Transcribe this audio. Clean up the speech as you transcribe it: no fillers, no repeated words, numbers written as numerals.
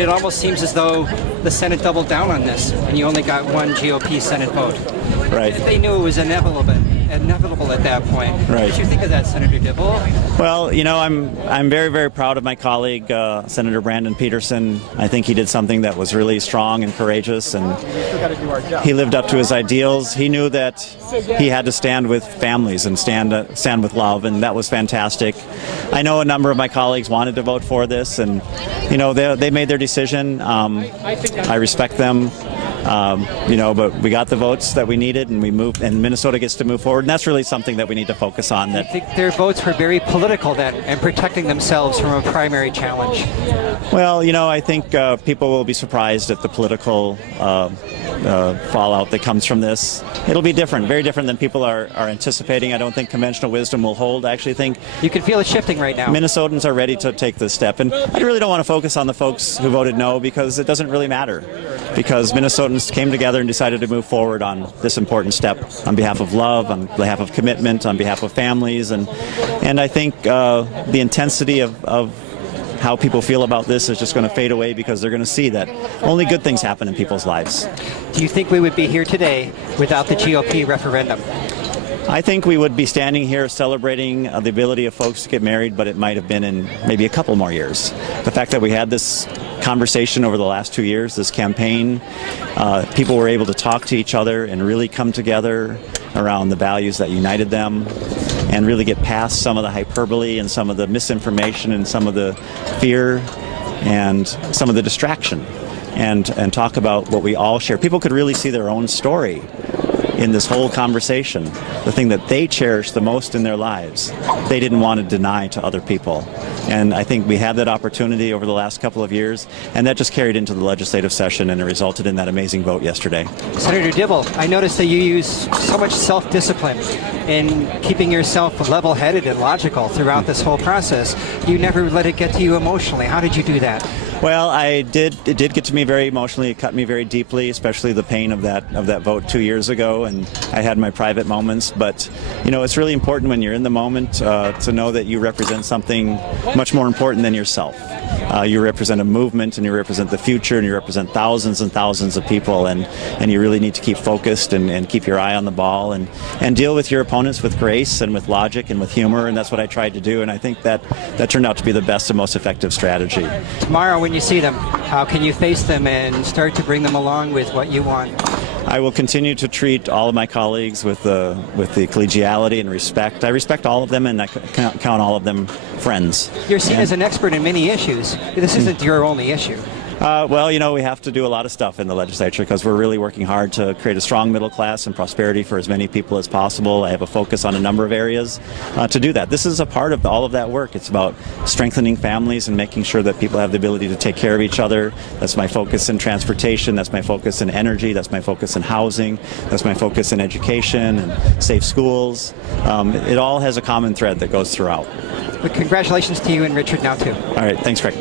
It almost seems as though the Senate doubled down on this, and you only got one GOP Senate vote. Right. They knew it was inevitable at that point. Right. What did you think of that, Senator Dibble? Well, you know, I'm very, very proud of my colleague, Senator Brandon Peterson. I think he did something that was really strong and courageous, and he lived up to his ideals. He knew that he had to stand with families and stand with love, and that was fantastic. I know a number of my colleagues wanted to vote for this, and you know, they made their decision. I respect them. You know, but we got the votes that we needed, and we moved, and Minnesota gets to move forward, and that's really something that we need to focus on. I think their votes were very political then, and protecting themselves from a primary challenge. Well, you know, I think people will be surprised at the political fallout that comes from this. It'll be different, very different than people are anticipating. I don't think conventional wisdom will hold. I actually think you can feel it shifting right now. Minnesotans are ready to take this step, and I really don't want to focus on the folks who voted no, because it doesn't really matter. Because Minnesotans came together and decided to move forward on this important step on behalf of love, on behalf of commitment, on behalf of families, and I think the intensity of how people feel about this is just going to fade away, because they're going to see that only good things happen in people's lives. Do you think we would be here today without the GOP referendum? I think we would be standing here celebrating the ability of folks to get married, but it might have been in maybe a couple more years. The fact that we had this conversation over the last 2 years, this campaign, people were able to talk to each other and really come together around the values that united them, and really get past some of the hyperbole and some of the misinformation and some of the fear and some of the distraction, and talk about what we all share. People could really see their own story in this whole conversation, the thing that they cherish the most in their lives, they didn't want to deny to other people. And I think we had that opportunity over the last couple of years, and that just carried into the legislative session, and it resulted in that amazing vote yesterday. Senator Dibble, I noticed that you use so much self-discipline in keeping yourself level-headed and logical throughout this whole process. You never let it get to you emotionally. How did you do that? Well, it did get to me very emotionally. It cut me very deeply, especially the pain of that vote 2 years ago, and I had my private moments. But you know, it's really important when you're in the moment to know that you represent something much more important than yourself. You represent a movement, and you represent the future, and you represent thousands and thousands of people, and you really need to keep focused and keep your eye on the ball, and deal with your opponents with grace and with logic and with humor, and that's what I tried to do, and I think that turned out to be the best and most effective strategy. Tomorrow, when you see them, how can you face them and start to bring them along with what you want? I will continue to treat all of my colleagues with the collegiality and respect. I respect all of them, and I count all of them friends. You're seen as an expert in many issues. This isn't your only issue. Well, you know, we have to do a lot of stuff in the legislature, because we're really working hard to create a strong middle class and prosperity for as many people as possible. I have a focus on a number of areas to do that. This is a part of all of that work. It's about strengthening families and making sure that people have the ability to take care of each other. That's my focus in transportation. That's my focus in energy. That's my focus in housing. That's my focus in education and safe schools. It all has a common thread that goes throughout. But congratulations to you and Richard now, too. All right. Thanks, Craig.